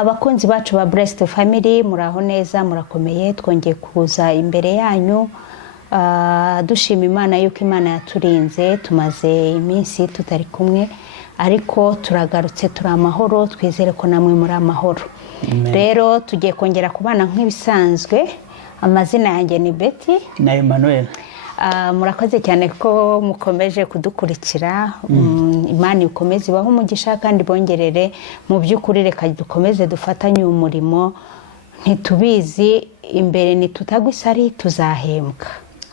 Abakunzi bacu ba Blessed Family muraho neza murakomeye twongeye kuza imbere yanyu dushima Imana yuko Imana yaturinze tumaze iminsi tutari kumwe ariko turagarutse turi amahoro twizere ko namwe muri amahoro. Rero tugiye kongera kubana nk'ibisanzwe. Amazina yanjye ni Betty na Emmanuel. Murakoze cyane ko mukomeje kudukurikira. Imana ikomeze ibaho umugisha kandi bongerere mu by'ukuri reka dukomeze dufatanye umurimo ntitubizi imbere nitutagwa isari tuzahembwa.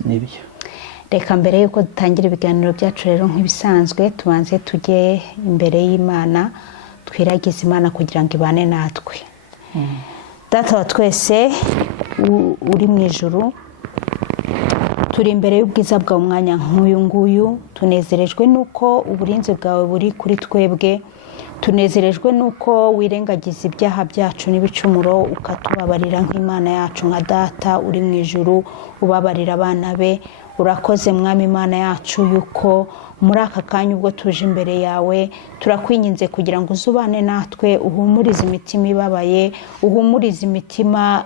Nibyo. Reka mbere yuko dutangira ibiganiro byacu rero nk'ibisanzwe tubanze tujye imbere y'Imana twiragize Imana kugira ngo ibane natwe. Data wa twese uri mu ijuru turi imbere y'ubwiza bwa umwanya nk'uyu nguyu tunezerejwe nuko uburinzi bwawe buri kuri twebwe, tunezerejwe nuko wirengagiza ibyaha byacu n'ibicumuro ukatubabarira nk'Imana yacu nka data uri mu ijuru ubabarira abana be. Urakoze mwami Imana yacu yuko muri aka kanya ubwo tuje imbere yawe turakwinginze kugira ngo uzubane natwe uhumurize imitima ibabaye, uhumurize imitima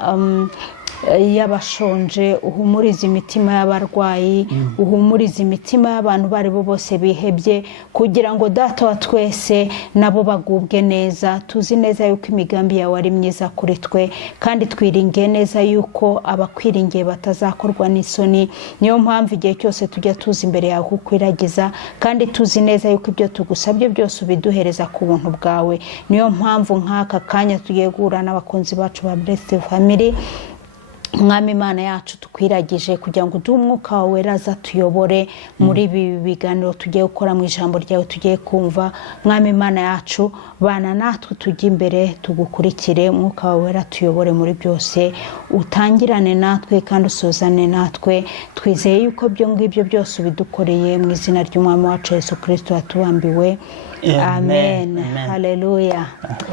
y'abashonje, uhumurize imitima y'abarwayi, uhumurize imitima y'abantu bari bo bose bihebye kugira ngo data wa twese nabo bagubwe neza. Tuzi neza yuko imigambi yawe ari myiza kuri twe kandi twiringiye neza yuko abakwiringiye batazakorwa n'isoni. Niyo mpamvu igihe cyose tujya tuzi imbere yawe kukwiragiza kandi tuzi neza yuko ibyo tugusabye byose ubiduhereza ku buntu bwawe. Niyo mpamvu nk'aka kanya tugiye guhura n'abakunzi bacu ba Blessed Family. Mwami Imana yacu tukwiragije kugira ngo uduhe umwuka wawe wera aza tuyobore muri ibi biganiro tugiye gukora mu ijambo ryawe tugiye kumva. Mwami Imana yacu bana natwe tujye imbere tugukurikire, umwuka wawe wera tuyobore muri byose, utangirane natwe kandi usozane natwe. Twizeye yuko byo ngibyo byose ubidukoreye mu izina ry'Umwami wacu Yesu Kristo watubambiwe. Amen. Haleluya.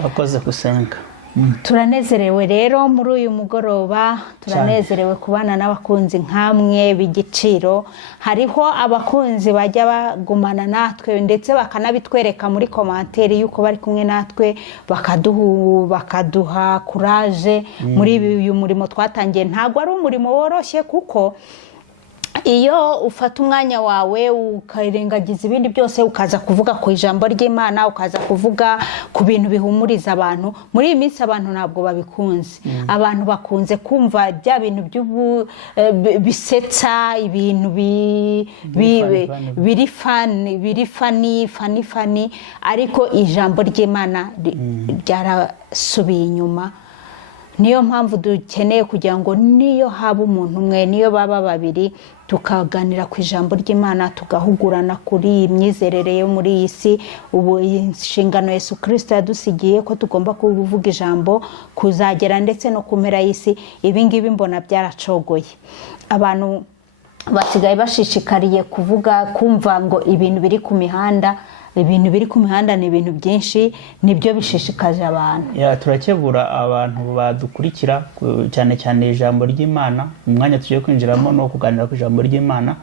Wakoze gusenga. Turanezerewe rero muri uyu mugoroba, turanezerewe kubana n'abakunzi nkamwe b'igiciro. Hariho abakunzi bajya bagumana natwe ndetse bakanabitwereka muri commentaire yuko bari kumwe natwe bakaduha courage muri uyu murimo twatangiye. Ntago ari umurimo woroshye kuko iyo ufata umwanya wawe ukarengagiza ibindi byose ukaza kuvuga ku ijambo ry'Imana, ukaza kuvuga ku bintu bihumuriza abantu, muri iyi minsi abantu ntabwo babikunze. Abantu bakunze kumva bya bintu bisetsa, ibintu biri fani ariko ijambo ry'Imana ryarasubiye inyuma. Niyo mpamvu dukeneye kugira ngo niyo haba umuntu umwe niyo baba babiri tukaganira ku ijambo ry'Imana tugahugurana kuri imyizerere yo muri iyi si. Ubu inshingano Yesu Kristo yadusigiye ko tugomba kuvuga ijambo kuzagera ndetse no kumera y'isi. Ibi ngibi mbona byaracogoye. Abantu basigaye bashishikariye kumva ngo ibintu biri ku mihanda. Ibintu biri ku mihanda ni ibintu byinshi nibyo bishishikaje abantu. Turakebura abantu badukurikira cyane cyane ijambo ry'Imana. Umwanya tugiye kwinjiramo no kuganira ku ijambo ry'Imana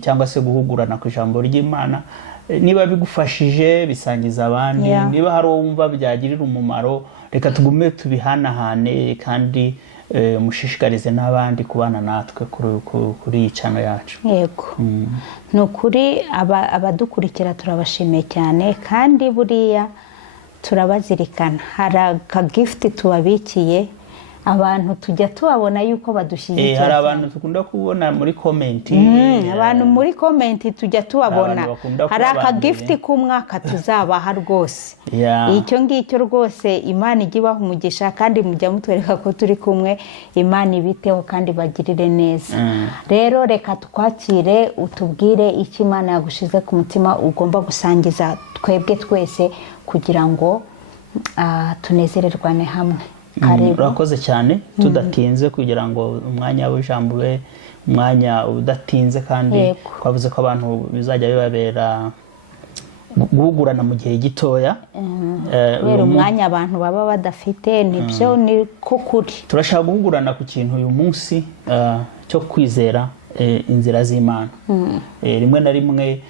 cyangwa se guhugurana ku ijambo ry'Imana. Niba bigufashije bisangiza abandi, niba hari wumva byagirira umumaro reka tugume tubihanahane kandi mushishikarize n'abandi kubana natwe kuri iyi channel yacu. Yego. Nukuri abadukurikira turabashimiye cyane kandi buriya turabazirikana. Hari aka gift tubabikiye abantu tujya tubabona yuko badushyigikira. Hari abantu tukunda kubona muri comment. Abantu muri comment tujya tubabona. Hari aka gift k'umwaka tuzabaha rwose. Icyo ngicyo rwose Imana igibaho umugisha kandi mujya mutwereka ko turi kumwe. Imana ibiteho kandi bagirire neza. Rero reka tukwakire utubwire icyo Imana yagushize ku mutima ugomba gusangiza twebwe twese kugira ngo tunezererwane hamwe. Urakoze cyane tudatinze kugira ngo umwanya w'ijambo we umwanya udatinze kandi twavuze ko abantu bizajya bibabera guhugurana mu gihe gitoya. Rero umwanya abantu baba badafite nibyo ni kukuri. Turashaka guhugurana ku kintu uyu munsi cyo kwizera inzira z'Imana. Rimwe na rimwe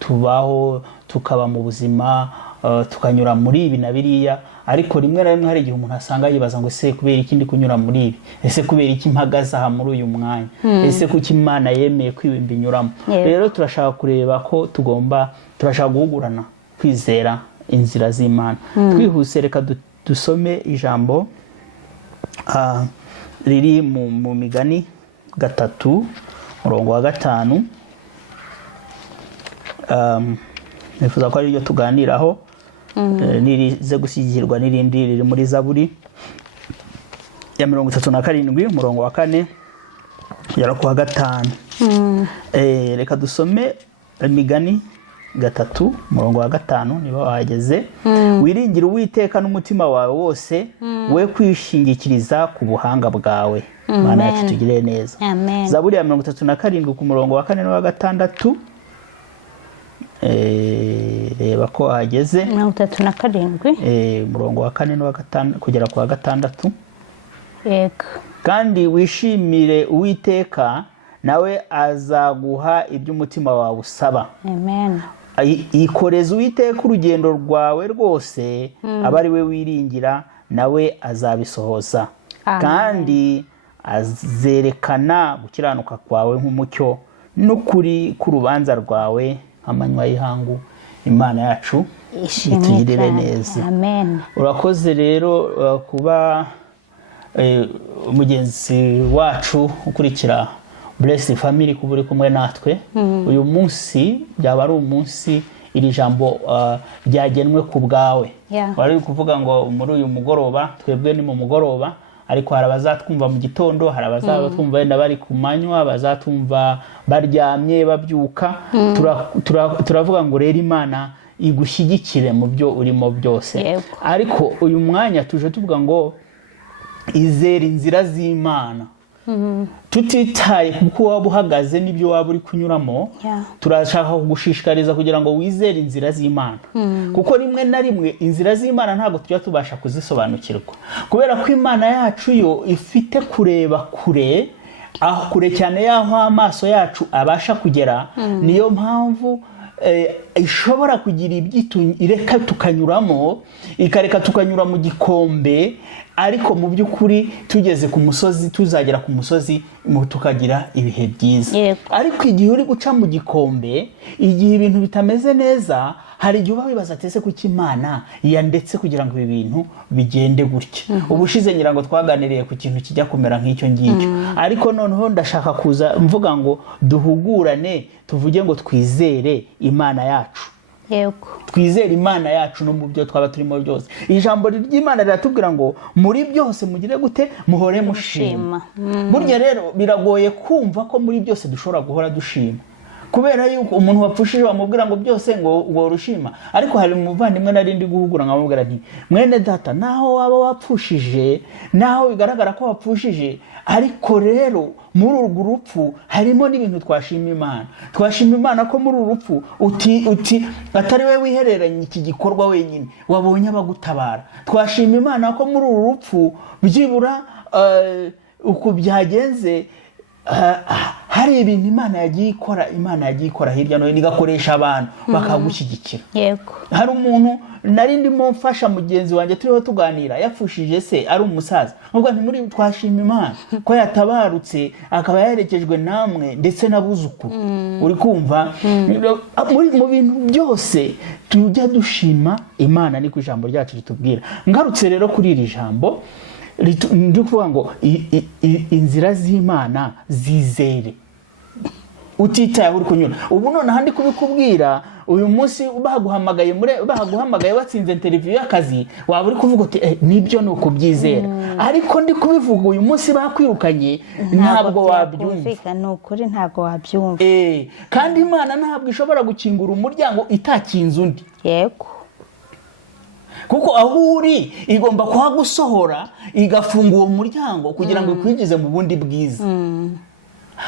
tubaho tukaba mu buzima tukanyura muri ibi na biriya ariko rimwe na rimwe hari igihe umuntu asanga yibaza ngo ese kubera iki ndi kunyura muri ibi, ese kubera iki mpagaze aha muri uyu mwanya, ese kuki Imana yemeye kwibimba inyuramo. Rero turashaka kureba ko turashaka guhugurana kwizera inzira z'Imana. Twihuse reka dusome ijambo riri mu Migani 3:5. Nifuza ko ari ryo tuganiraho, nirize gushyigikirwa n'irindi riri muri Zaburi ya 37:4 kugera ku 5. Reka dusome Imigani 3:5 niba wahageze. Wiringire Uwiteka n'umutima wawe wose, we kwishingikiriza ku buhanga bwawe. Mana yacu tugire neza. Zaburi ya 37:4 no 6. Reba ko hageze 37 murongo wa 4 no 5 kugera ku 6. Yego. Kandi wishimire Uwiteka, nawe azaguha iby'umutima wawe usaba. Amen. Ikoreza Uwiteka urugendo rwawe rwose, aba ari we wiringira, nawe azabisohoza. Kandi azerekana gukiranuka kwawe nk'umucyo, n'ukuri k'urubanza rwawe nk'amanywa y'ihangu. Imana yacu itugirire neza. Amen. Urakoze rero kuba mugenzi wacu ukurikira Blessed Family, kuba uri kumwe natwe. Uyu munsi byaba ari umunsi iri jambo ryagenwe ku bwawe. Wari kuvuga ngo muri uyu mugoroba, twebwe ni mu mugoroba, ariko hari abazatwumva mu gitondo, hari abazatwumva wenda bari ku manywa, abazatwumva baryamye babyuka. Turavuga ngo rero Imana igushyigikire mu byo urimo byose. Ariko uyu mwanya tuje tuvuga ngo izera inzira z'Imana. Tutitaye kuko waba uhagaze n'ibyo waba uri kunyuramo, turashaka kugushishikariza kugira ngo wizere inzira z'Imana. Kuko rimwe na rimwe inzira z'Imana ntabwo tujya tubasha kuzisobanukirwa, kubera ko Imana yacu yo ifite kureba kure, aho kure cyane y'aho amaso yacu abasha kugera. Niyo mpamvu ishobora kugira ireka tukanyuramo, ikareka tukanyura mu gikombe, ariko mu by'ukuri tugeze ku musozi, tuzagera ku musozi tukagira ibihe byiza. Ariko igihe uri guca mu gikombe, igihe ibintu bitameze neza, hari igihe uba wibaza ati ese kuki Imana yandetse kugira ngo ibi bintu bigende gutya. Ubushize ngira ngo twaganiriye ku kintu kijya kumera nk'icyo ngicyo, ariko noneho ndashaka kuza mvuga ngo duhugurane, tuvuge ngo twizere Imana yacu. Yego. Twizere Imana yacu no mu byo twaba turimo byose. Ijambo ry'Imana riratubwira ngo muri byose mugire gute, muhore mushima. Burya rero biragoye kumva ko muri byose dushobora guhora dushima, kubera yuko umuntu wapfushije bamubwira ngo byose ngo rushima. Ariko hari umuvandimwe narindi guhugura nkamubwira nti mwene data, naho waba wapfushije, naho bigaragara ko wapfushije, ariko rero muri urwo rupfu harimo n'ibintu twashima Imana. Twashima Imana ko muri urupfu uti atari we wihereranye iki gikorwa wenyine, wabonye abagutabara. Twashima Imana ko muri uru rupfu byibura uko byagenze, hari ibintu Imana yagiye ikora hirya no hino, igakoresha abantu bakagushyigikira. Yego. Hari umuntu nari ndimo mfasha mugenzi wanjye turiho tuganira, yapfushije se ari umusaza, ubwo nti muri twashima Imana ko yatabarutse akaba yaherekejwe namwe ndetse n'abuzukuru. Uri kumva? Mu bintu byose tujya dushima Imana, niko ijambo ryacu ritubwira. Ngarutse rero kuri iri jambo ndi kuvuga ngo inzira z'Imana zizere utitaye uri kunyura. Ubu none handi kubikubwira, uyu munsi bahaguhamagaye watsinze interview y'akazi, waba uri kuvuga uti nibyo ni ukubyizera. Ariko ndi kubivuga uyu munsi bakwirukanye, ntabwo wabyumva. Ni ukuri ntabwo wabyumva. Kandi Imana ntabwo ishobora gukingura umuryango itakinze undi. Yego. Kuko aho uri igomba kuhagusohora, igafunga uwo muryango kugira ngo ikwigize mu bundi bwiza.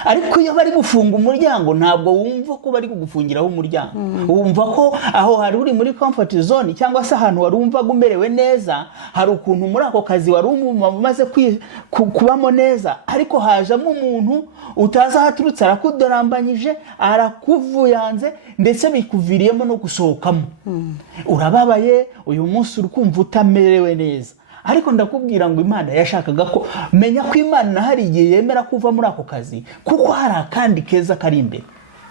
ariko iyo bari gufunga umuryango ntabwo wumva ko bari kugufungiraho umuryango, wumva ko aho hari uri muri comfort zone cyangwa se ahantu wari wumva umerewe neza, hari ukuntu muri ako kazi wari umaze kubamo neza, ariko hajamo umuntu utazi aho aturutse arakudorambanyije, arakuvuyanze, ndetse bikuviriyemo no gusohokamo. Urababaye, uyu munsi uri kumva utamerewe neza, ariko ndakubwira ngo Imana yashakaga ko menya ko Imana hari igihe yemera kuva muri ako kazi kuko hari akandi keza kari imbere.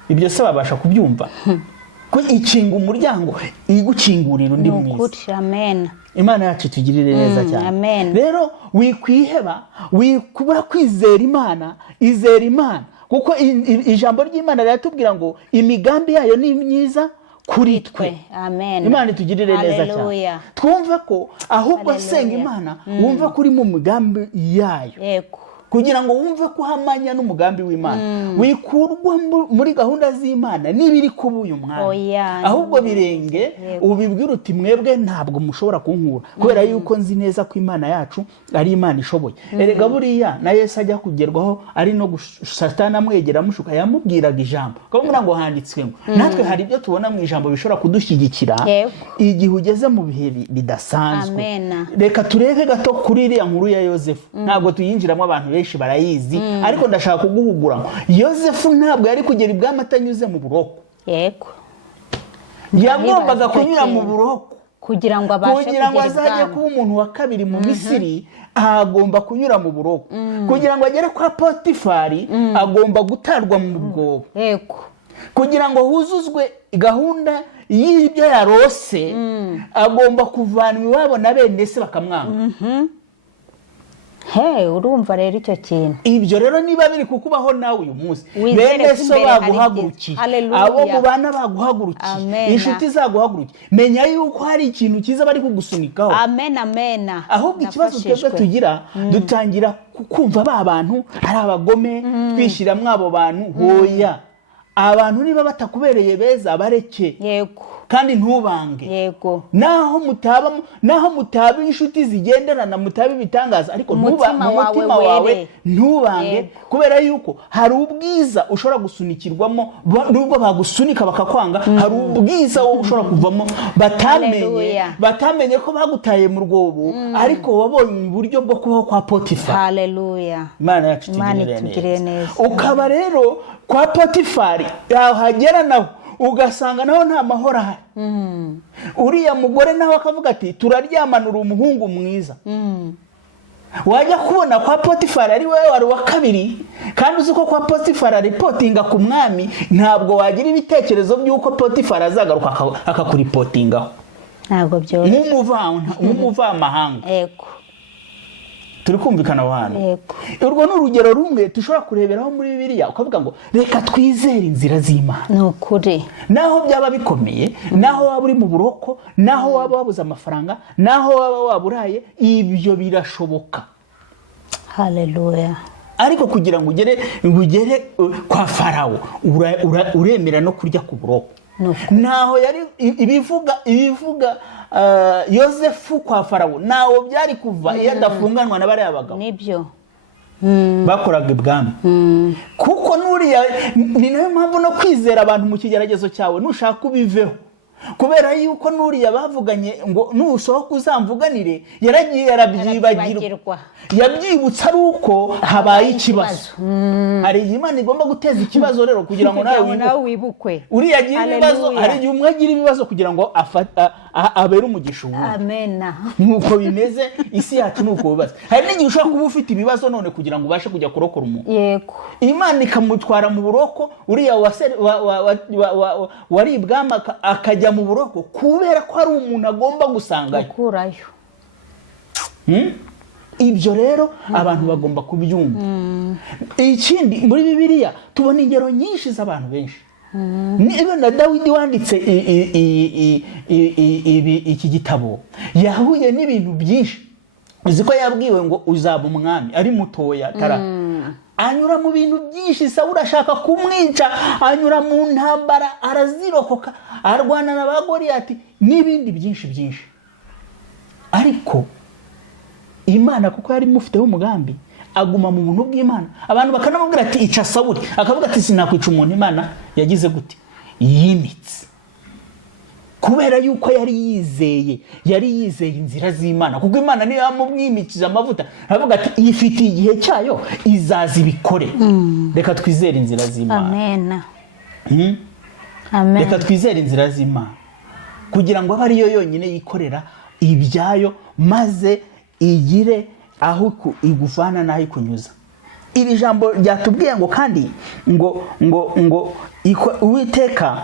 Ibyo se babasha kubyumva? Ko ikinga umuryango igukingurira undi mwiza. Amen. Imana yacu tugirire neza cyane. Amen. Rero wikwiheba, wikubura kwizera Imana, izera Imana, kuko ijambo ry'Imana riratubwira ngo imigambi yayo ni myiza kuri twe. Amen. Imana itugirire neza cyane. Twumve ko ahubwo asenga Imana wumve ko uri mu migambi yayo. Yego. Kugira ngo wumve ko uhamanya n'umugambi w'Imana, wikurwa muri gahunda z'Imana n'ibiri kuba uyu mwanya, ahubwo birenge ubibwira uti mwebwe ntabwo mushobora kunkura, kubera yuko nzi neza ko Imana yacu ari Imana ishoboye. Erega buriya na Yesu ajya kugerwaho ari no Satani amwegera amushuka, yamubwiraga ijambo akamubwira ngo handitswe ngo. Natwe hari ibyo tubona mu ijambo bishobora kudushyigikira igihe ugeze mu bihe bidasanzwe. Reka turebe gato kuri iriya nkuru ya Yosefu, ntabwo tuyinjiramo, abantu benshi barayizi, ariko ndashaka kuguhugura ngo Yosefu ntabwo yari kugera ibwami atanyuze mu buroko. Yego. Yagombaga kunyura mu buroko kugira ngo abashe kugera ibwami. Azajye kuba umuntu wa kabiri mu Misiri, agomba kunyura mu buroko. Kugira ngo agere kwa Potifari, agomba gutarwa mu bwobo. Yego. Kugira ngo huzuzwe gahunda y'ibyo yarose, agomba kuvanwa iwabo na bene se bakamwanga. Urumva rero icyo kintu. Ibyo rero niba biri kukubaho nawe uyu munsi, bene so baguhagurukiye, abo mu bana baguhagurukiye, inshuti zaguhagurukiye, menya yuko hari ikintu cyiza bari kugusunikaho. Amen, amen. Ahubwo ikibazo twebwe tugira, dutangira kumva ba bantu ari abagome, twishyiramo abo bantu. Hoya, abantu niba batakubereye beza bareke. Yego. Kandi ntubange. Yego. Naho mutaba inshuti zigenderana, mutaba ibitangaza, ariko mu mutima wawe ntubange, kubera yuko hari ubwiza ushobora gusunikirwamo, nubwo bagusunika bakakwanga, hari ubwiza wowe ushobora kuvamo batamenye ko bagutaye mu rwobo, ariko wabonye uburyo bwo kubaho kwa Potifari. Haleluya. Imana yacu tugirire neza. Ukaba rero kwa Potifari yahagera nawe ugasanga naho nta mahoro ahari. Uriya mugore nawe akavuga ati turaryamanura umuhungu mwiza. Wajya kubona kwa Potifari ari wewe wari wa kabiri, kandi uzi ko kwa Potifari aripotinga ku mwami, ntabwo wagira ibitekerezo by'uko Potifari azagaruka akakuripotingaho. Ntabwo byo. Nk'umuvamahanga. Yego. Turi kumvikana hano. Urwo ni urugero rumwe dushobora kureberaho muri Bibiliya, ukavuga ngo reka twizere inzira z'Imana. Ni ukuri. Naho byaba bikomeye, naho waba uri mu buroko, naho waba wabuze amafaranga, naho waba waburaye, ibyo birashoboka. Haleluya. Ariko kugira ngo ugere kwa Farawo, uremera no kurya ku buroko. Naho yari ibivuga Yosefu kwa Farawo, nawo byari kuva iyo adafunganwa na bariya bagabo. Nibyo. Bakoraga ibwami. Kuko nuriya ni nayo mpamvu no kwizera abantu mu kigeragezo cyawe nushaka ubiveho, kubera yuko nuriya bavuganye ngo nusohoka uzamvuganire, yaragiye arabyibagirwa, yabyibutsa ari uko habaye ikibazo. Hari Imana igomba guteza ikibazo rero kugira ngo nawe wibukwe. Uriya agira ibibazo, hari igihe umwe agira ibibazo kugira ngo abere umugisha ubu. Amen. Nuko bimeze isi yacu, nuko bibazo. Hari n'igihe ushobora kuba ufite ibibazo none kugira ngo ubashe kujya kurokora umuntu. Yego. Imana ikamutwara mu buroko, uriya wari ibwami akajya mu buroko, kubera ko hari umuntu agomba gusangayo. Ukurayo. Ibyo rero abantu bagomba kubyumva. Ikindi muri Bibiliya tubona ingero nyinshi z'abantu benshi. Niba na Dawidi wanditse iki gitabo, yahuye n'ibintu byinshi. Uzi ko yabwiwe ngo uzaba umwami ari mutoya anyura mu bintu byinshi. Sawuli ashaka kumwica, anyura mu ntambara, arazirokoka, arwana na ba Goliyati n'ibindi byinshi. Ariko Imana kuko yari mufiteho umugambi, aguma mu buntu bw'Imana. Abantu bakanamubwira ati ica Sawuli, akavuga ati sinakwica umuntu Imana yagize gute, yimitse, kubera yuko yari yizeye inzira z'Imana, kuko Imana niyo yamumwimikije amavuta, aravuga ati yifitiye igihe cyayo izaza ibikore. Reka twizere inzira z'Imana. Amen. Amen. Reka twizere inzira z'Imana kugira ngo abe ariyo yonyine yikorera ibyayo, maze igire aho iguvana n'aho ikunyuza. Iri jambo ryatubwiye ngo kandi ngo Uwiteka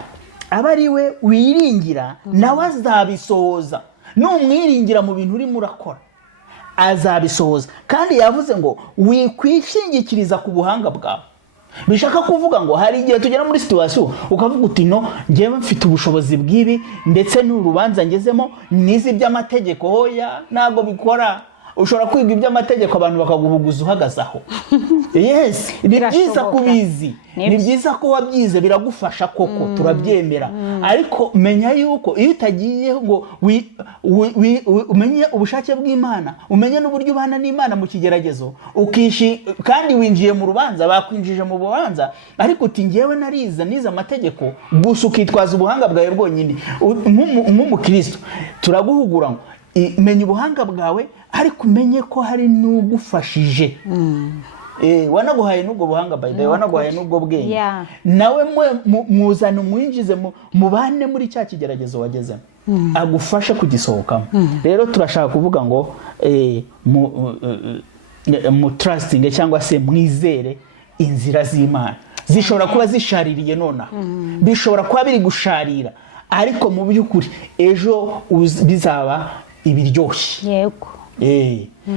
aba ari we wiringira, nawe azabisohoza. Numwiringira mu bintu urimo urakora, azabisohoza. Kandi yavuze ngo wikwishingikiriza ku buhanga bwawe. Bishaka kuvuga ngo hari igihe tugera muri situation ukavuga uti no, ngewe mfite ubushobozi bw'ibi, ndetse n'urubanza ngezemo nizi by'amategeko. Hoya, ntago bikora. Ushobora kwiga iby'amategeko abantu bakaguhuguza uhagazaho. Yes, ni byiza kubizi, ni byiza ko wabyize, biragufasha koko, turabyemera. Ariko menya yuko iyo utagiye ngo umenye ubushake bw'Imana, umenye n'uburyo ubana n'Imana mu kigeragezo, kandi winjiye mu rubanza, bakwinjije mu bubanza, ariko uti ngewe nize amategeko gusa, ukitwaza ubuhanga bwawe bwonyine. Nk'umukristo turaguhugura ngo menya ubuhanga bwawe, ariko umenye ko hari n'ugufashije. Wanaguhaye n'ubwo buhanga, by the way, wanaguhaye n'ubwo bwenge. Nawe muzana umwinjize mu bane muri cya kigeragezo wagezemo, agufashe kugisohokamo. Rero turashaka kuvuga ngo mu trusting cyangwa se mwizere inzira z'Imana. Zishobora kuba zishaririye nonaha, bishobora kuba biri gusharira, ariko mu by'ukuri ejo bizaba ibiryoshye. Yego.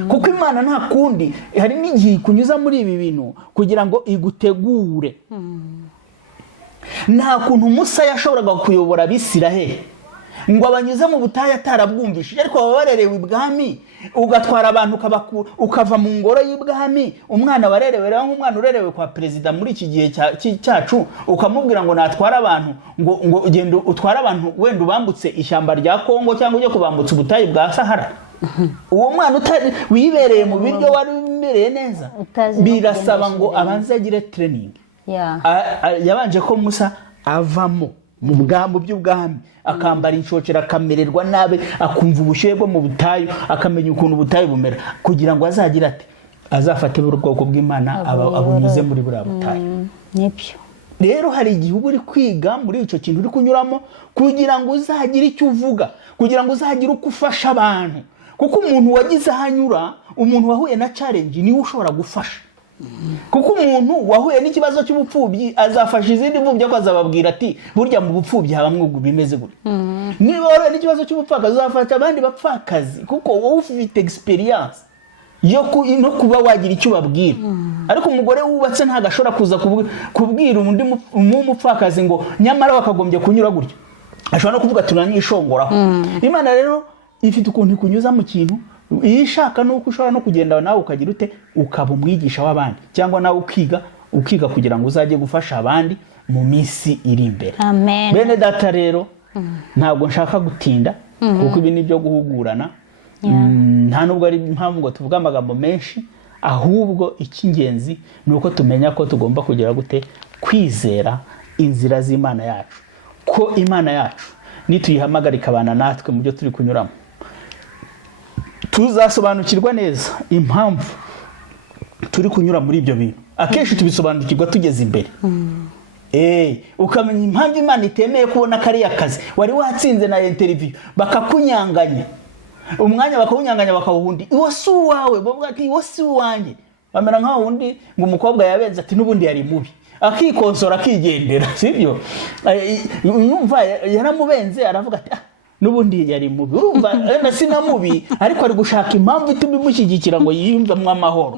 Kuko Imana nta kundi, hari n'igihe kunyuza muri ibi bintu kugira ngo igutegure. Nta kuntu Musa yashoboraga kuyobora Abisiraheli ngo abanyuze mu butayu atarabwumvishije, ariko baba barerewe ibwami, ugatwara abantu ukava mu ngoro y'ibwami. Umwana warerewe rero nk'umwana urerewe kwa perezida muri iki gihe cyacu, ukamubwira ngo natwara abantu, ngo ugende utwara abantu wenda ubambutse ishyamba rya Kongo cyangwa ujye kubambutsa ubutayu bwa Sahara. Uwo mwana wibereye mu biryo wari umereye neza, birasaba ngo abanze agire training. Yabanje ko Musa avamo mu by'ubwami, akambara inshokera, akamererwa nabi, akumva ubushyuhe bwo mu butayu, akamenya ukuntu ubutayu bumera, kugira ngo azagira ati azafate ubwoko bw'Imana abunyuze muri buriya butayu. Nibyo. Rero hari igihe uba uri kwiga muri icyo kintu uri kunyuramo, kugira ngo uzagire icyo uvuga, kugira ngo uzagire uko ufasha abantu. Kuko umuntu wagize ahanyura, umuntu wahuye na challenge niwe ushobora gufasha. Kuko umuntu wahuye n'ikibazo cy'ubupfubyi azafasha izindi mfubyi, ko azababwira ati burya mu bupfubyi habamwe bimeze gute. Niba wahuye n'ikibazo cy'ubupfakazi uzafasha abandi bapfakazi, kuko wowe ufite experience no kuba wagira icyo ubabwira. Ariko umugore wubatse ntago ashobora kuza kubwira undi umupfakazi ngo nyamara wakagombye kunyura gutyo. Ashobora no kuvuga tunanyishongoraho. Imana rero ifite ukuntu ikunyuza mu kintu, iyo ishaka nuko ushobora no kugenda nawe ukagira ute, ukaba umwigisha w'abandi, cyangwa nawe ukiga kugira ngo uzajye gufasha abandi mu minsi iri imbere. Amen. Bene data rero ntabwo nshaka gutinda, kuko ibi ni byo guhugurana. Nta nubwo ari impamvu ngo tuvuge amagambo menshi, ahubwo icy'ingenzi ni uko tumenya ko tugomba kugira gute, kwizera inzira z'Imana yacu, ko Imana yacu nituyihamagara ikabana natwe mu byo turi kunyuramo, tuzasobanukirwa neza impamvu turi kunyura muri ibyo bintu. Akenshi tubisobanukirwa tugeze imbere. Ukamenya impamvu Imana itemeye kubona kariya kazi wari watsinze na interview, bakakunyanganya umwanya, bakawunyanganya bakawuhundi, iwo si uwawe, bavuga ati iwo si uwanjye. Bamera nkaho undi ngo umukobwa yabenze ati n'ubundi yari mubi, akikonsora akigendera, sibyo? Yumva yaramubenze, aravuga ati n'ubundi yari mubi. Urumva na sina mubi, ariko ari gushaka impamvu ituma imushyigikira ngo yiyumvemo amahoro.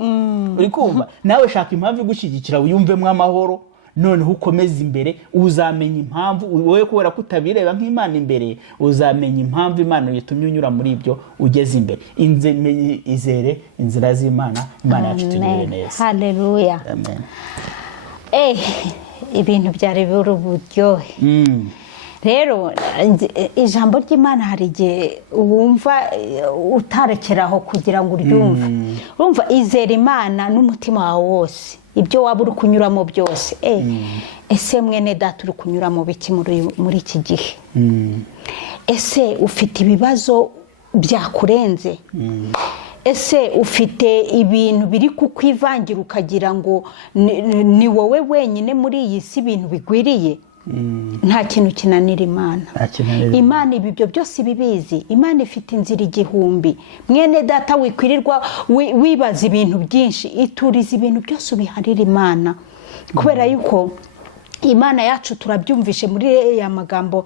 Uri kumva? Nawe shaka impamvu igushyigikira wiyumvemo amahoro, noneho ukomeza imbere, uzamenya impamvu. Wowe kubera kutabireba nk'Imana imbere, uzamenya impamvu Imana yatumye unyura muri ibyo ugeze imbere. Izere inzira z'Imana, Imana yacu tugire neza. Haleluya. Amen. Ibintu byari biri uburyohe. rero ijambo ry'Imana hari igihe wumva utarekeraho kugira ngo uryumve. Urumva, izera Imana n'umutima wawe wose, ibyo waba uri kunyuramo byose. Ese mwene data uri kunyuramo biki muri iki gihe? Ese ufite ibibazo byakurenze? Ese ufite ibintu biri kukwivangira ukagira ngo ni wowe wenyine muri iyi si ibintu bigwiriye? Nta kintu kinanira Imana. Imana ibyo byose ibibizi. Imana ifite inzira igihumbi. Mwene data wikwirirwa wibaza ibintu byinshi, ituriza ibintu byose ubiharira Imana, kubera yuko Imana yacu turabyumvishe muri ya magambo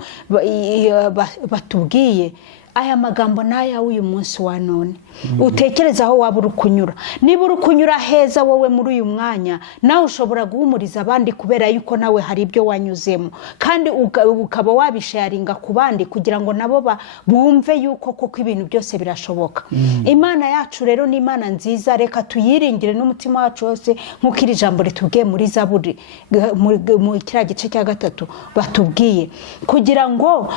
batubwiye. Aya magambo n'aya uyu munsi wa none. Utekereza aho waba uri kunyura. Niba uri kunyura heza wowe muri uyu mwanya, nawe ushobora guhumuriza abandi kubera yuko nawe hari ibyo wanyuzemo, kandi ukaba wabisharinga ku bandi kugira ngo nabo bumve yuko koko ibintu byose birashoboka. Imana yacu rero ni Imana nziza, reka tuyiringire n'umutima wacu wose, nk'uko iri jambo ritubwiye muri Zaburi mu kiriya gice cya 3 batubwiye, kugira ngo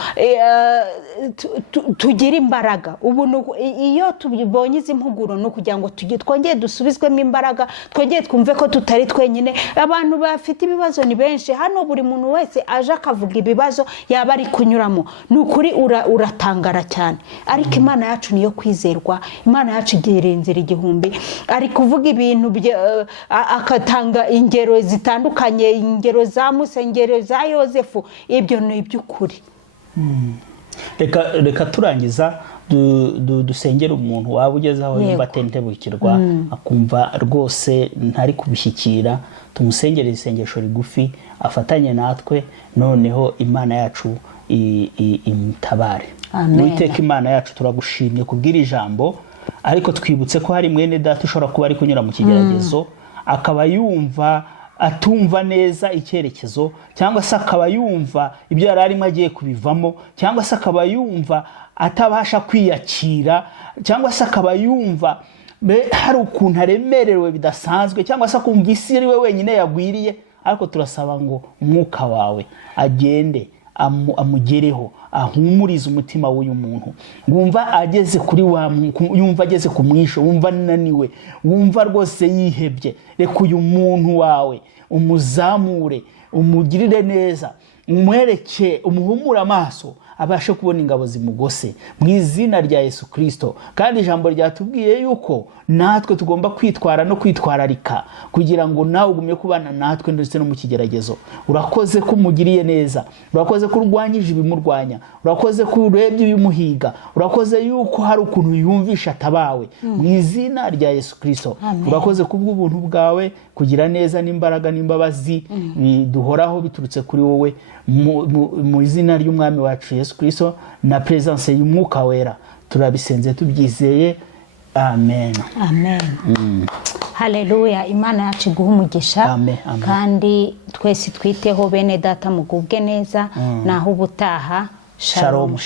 tugire imbaraga. Ubu iyo tubonye izi mpuguro no kugira ngo twongeye dusubizwemo imbaraga, twongeye twumve ko tutari twenyine. Abantu bafite ibibazo ni benshi hano, buri muntu wese aje akavuga ibibazo yaba ari kunyuramo. Nukuri uratangara cyane, ariko Imana yacu niyo kwizerwa. Imana yacu igerenzera igihumbi. Ari kuvuga ibintu akatanga ingero zitandukanye, ingero za Musa, ingero za Yosefu. Ibyo ni iby'ukuri. Reka turangiza dusengera umuntu waba ugeze aho yumva atentebukirwa, akumva rwose ntari kubishyikira. Tumusengere isengesho rigufi, afatanye natwe, noneho Imana yacu imutabare. Uwiteka Imana yacu, turagushimye kubwira ijambo, ariko twibutse ko hari mwene data ushobora kuba ari kunyura mu kigeragezo, akaba yumva atumva neza icyerekezo, cyangwa se akaba yumva ibyo yari arimo agiye kubivamo, cyangwa se akaba yumva atabasha kwiyakira, cyangwa se akaba yumva hari ukuntu aremerewe bidasanzwe, cyangwa se akumva isi ari we wenyine yagwiriye. Ariko turasaba ngo umwuka wawe agende amugereho, ahumurize umutima w'uyu muntu, wumva ageze yumva ageze ku mwisho, wumva naniwe, wumva rwose yihebye. Reka uyu muntu wawe umuzamure, umugirire neza, umwereke, umuhumure amaso, abashe kubona ingabo zimugose mu izina rya Yesu Kristo. Kandi ijambo ryatubwiye yuko natwe tugomba kwitwara no kwitwararika kugira ngo nawe ugume kubana natwe ndetse no mu kigeragezo. Urakoze ko umugiriye neza, urakoze ko urwanyije ibimurwanya, urakoze ko urebye ibimuhiga, urakoze yuko hari ukuntu yumvisha atabawe mu izina rya Yesu Kristo. Urakoze kubw'ubuntu bwawe, kugira neza n'imbaraga n'imbabazi duhoraho biturutse kuri wowe, mu izina ry'umwami wacu Yesu Kristo na presence y'umwuka wera turabisenze tubyizeye. Amen. Haleluya. Imana yacu iguha umugisha. Amen. Kandi twese twiteho bene data, mugubwe neza. Naho ubutaha. Shalom.